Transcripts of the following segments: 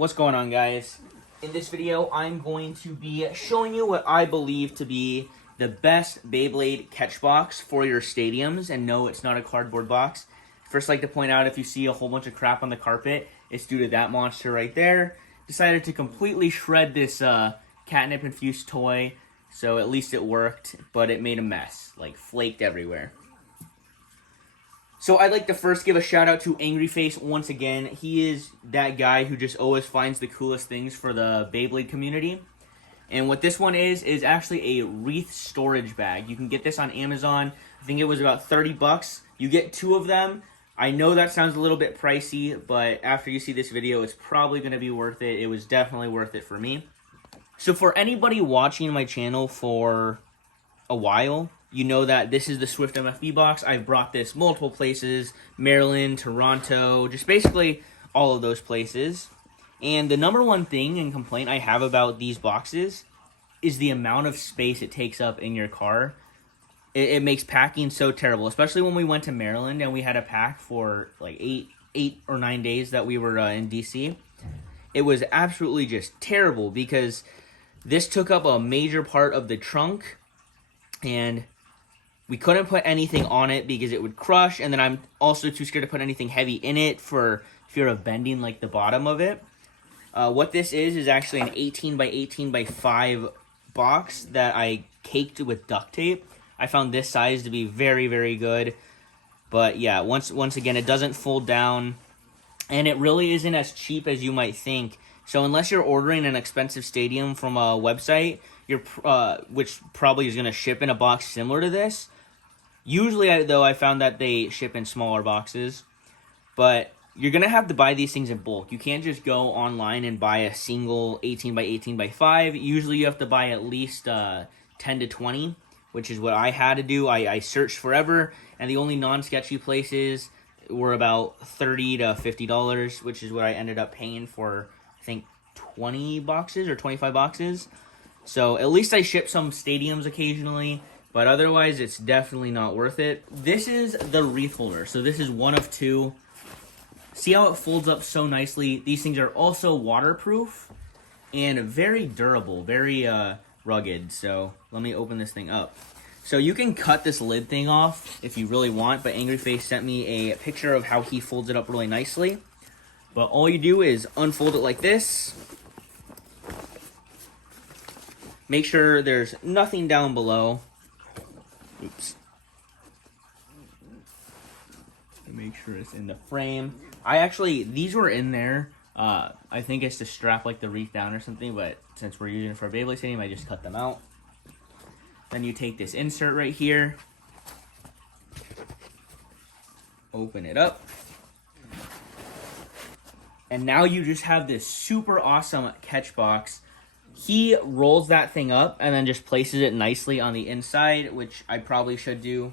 What's going on, guys? In this video, I'm going to be showing you what I believe to be the best Beyblade catch box for your stadiums. And no, it's not a cardboard box. First, I'd like to point out, if you see a whole bunch of crap on the carpet, it's due to that monster right there. Decided to completely shred this catnip-infused toy, so at least it worked, but it made a mess, like flaked everywhere. So I'd like to first give a shout out to Angry Face once again. He is that guy who just always finds the coolest things for the Beyblade community. And what this one is actually a Wreath storage bag. You can get this on Amazon. I think it was about 30 bucks. You get 2 of them. I know that sounds a little bit pricey, but after you see this video, it's probably going to be worth it. It was definitely worth it for me. So for anybody watching my channel for a while, you know that this is the SwiftMFB box. I've brought this multiple places, Maryland, Toronto, just basically all of those places. And the number one thing and complaint I have about these boxes is the amount of space it takes up in your car. It makes packing so terrible, especially when we went to Maryland and we had to pack for like 8 or 9 days that we were in DC. It was absolutely just terrible because this took up a major part of the trunk, and we couldn't put anything on it because it would crush, and then I'm also too scared to put anything heavy in it for fear of bending like the bottom of it. What this is actually an 18 by 18 by 5 box that I caked with duct tape. I found this size to be very, very good. But yeah, once again, it doesn't fold down, and it really isn't as cheap as you might think. So unless you're ordering an expensive stadium from a website, which probably is going to ship in a box similar to this. Usually, I found that they ship in smaller boxes. But you're going to have to buy these things in bulk. You can't just go online and buy a single 18 by 18 by 5. Usually, you have to buy at least 10 to 20, which is what I had to do. I searched forever, and the only non-sketchy places were about $30 to $50, which is what I ended up paying for, I think, 20 boxes or 25 boxes. So at least I ship some stadiums occasionally, but otherwise it's definitely not worth it. This is the Wreath Holder. So this is one of 2. See how it folds up so nicely? These things are also waterproof and very durable, very rugged. So let me open this thing up. So you can cut this lid thing off if you really want, but Angry Face sent me a picture of how he folds it up really nicely. But all you do is unfold it like this. Make sure there's nothing down below. Oops. Make sure it's in the frame. These were in there. I think it's to strap like the wreath down or something, but since we're using it for a Beyblade stadium, I just cut them out. Then you take this insert right here. Open it up. And now you just have this super awesome catch box. He rolls that thing up and then just places it nicely on the inside, which I probably should do.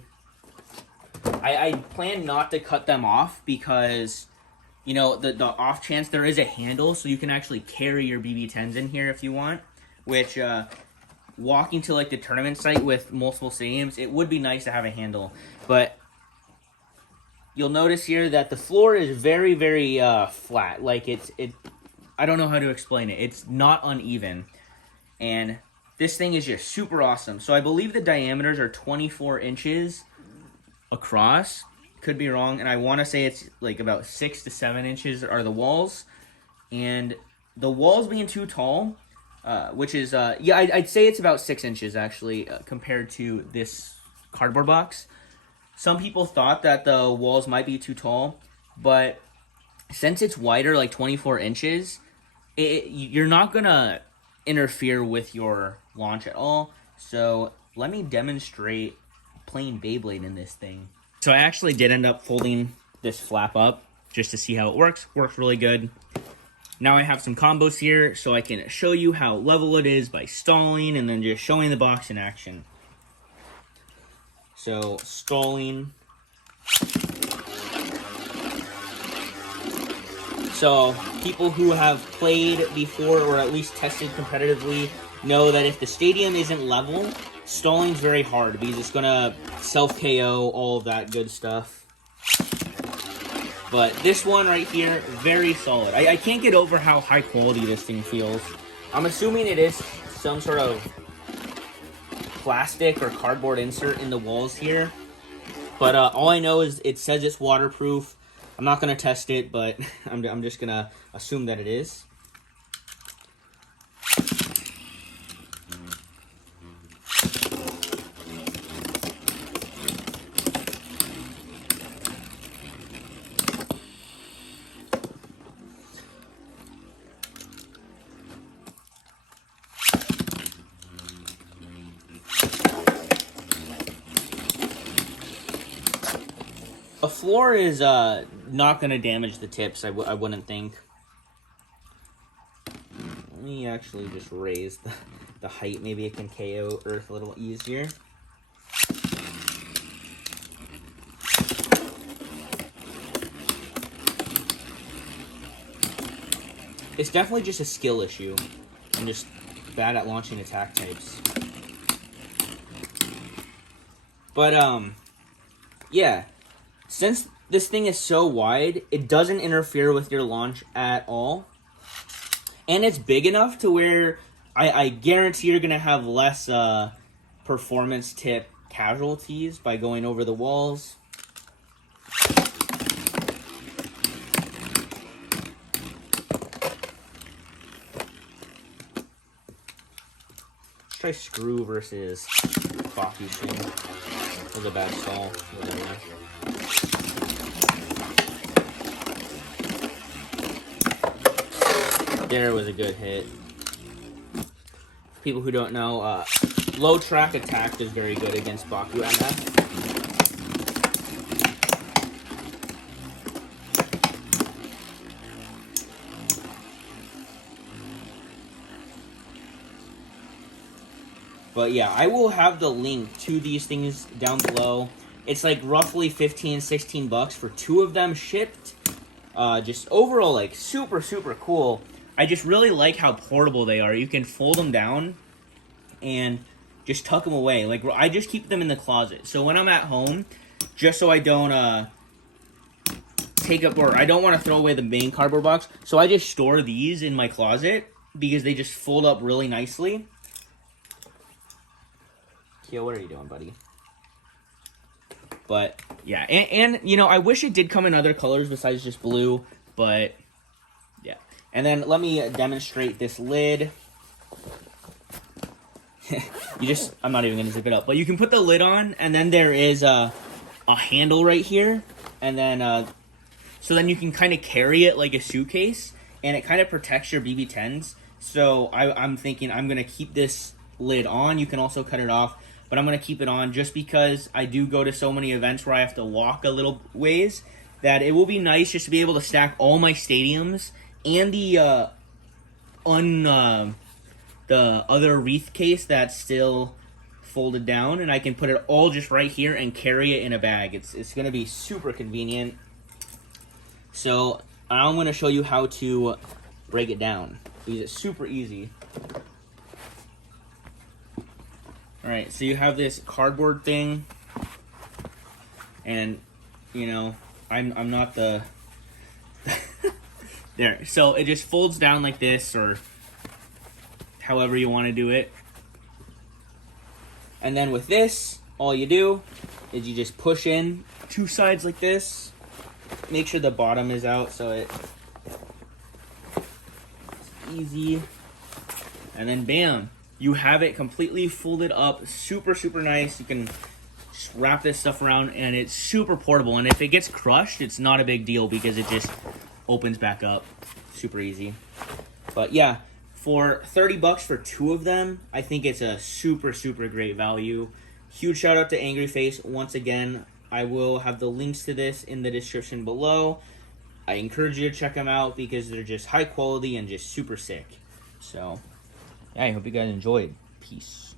I plan not to cut them off because, you know, the off chance there is a handle, so you can actually carry your BB-10s in here if you want, which walking to like the tournament site with multiple stadiums, it would be nice to have a handle. But you'll notice here that the floor is very, very flat. Like I don't know how to explain it. It's not uneven. And this thing is just super awesome. So I believe the diameters are 24 inches across. Could be wrong. And I want to say it's like about 6 to 7 inches are the walls. And the walls being too tall, which is, I'd say it's about 6 inches actually compared to this cardboard box. Some people thought that the walls might be too tall, but since it's wider, like 24 inches, you're not going to interfere with your launch at all. So let me demonstrate playing Beyblade in this thing. So I actually did end up folding this flap up just to see how it works. Works really good. Now I have some combos here so I can show you how level it is by stalling and then just showing the box in action. So stalling. So people who have played before or at least tested competitively know that if the stadium isn't level, stalling's very hard because it's going to self-KO, all of that good stuff. But this one right here, very solid. I can't get over how high quality this thing feels. I'm assuming it is some sort of plastic or cardboard insert in the walls here. But all I know is it says it's waterproof. I'm not going to test it, but I'm just going to assume that it is. A floor is not going to damage the tips, I wouldn't think. Let me actually just raise the height. Maybe it can KO Earth a little easier. It's definitely just a skill issue. I'm just bad at launching attack types. But, yeah. Since this thing is so wide, it doesn't interfere with your launch at all. And it's big enough to where I guarantee you're going to have less performance tip casualties by going over the walls. Let's try screw versus Baku chain. That was a bad stall. There was a good hit. For people who don't know, low track attack is very good against Baku MF. But yeah, I will have the link to these things down below. It's like roughly 15, 16 bucks for 2 of them shipped. Just overall, like, super, super cool. I just really like how portable they are. You can fold them down and just tuck them away. Like, I just keep them in the closet. So when I'm at home, just so I don't take up, or I don't want to throw away the main cardboard box, so I just store these in my closet because they just fold up really nicely. Kyo, what are you doing, buddy? But, yeah. And, you know, I wish it did come in other colors besides just blue, but, yeah. And then let me demonstrate this lid. I'm not even going to zip it up. But you can put the lid on, and then there is a handle right here. And then, so then you can kind of carry it like a suitcase, and it kind of protects your BB10s. So I'm thinking I'm going to keep this lid on. You can also cut it off. But I'm going to keep it on just because I do go to so many events where I have to walk a little ways that it will be nice just to be able to stack all my stadiums and the other wreath case that's still folded down, and I can put it all just right here and carry it in a bag. It's going to be super convenient. So I'm going to show you how to break it down because it's super easy. Alright, so you have this cardboard thing, and, you know, I'm not the... There, so it just folds down like this, or however you want to do it. And then with this, all you do is you just push in 2 sides like this. Make sure the bottom is out so it's easy. And then bam! You have it completely folded up, super, super nice. You can just wrap this stuff around, and it's super portable. And if it gets crushed, it's not a big deal because it just opens back up. Super easy. But yeah, for 30 bucks for 2 of them, I think it's a super, super great value. Huge shout out to Angry Face. Once again, I will have the links to this in the description below. I encourage you to check them out because they're just high quality and just super sick. So... yeah, I hope you guys enjoyed. Peace.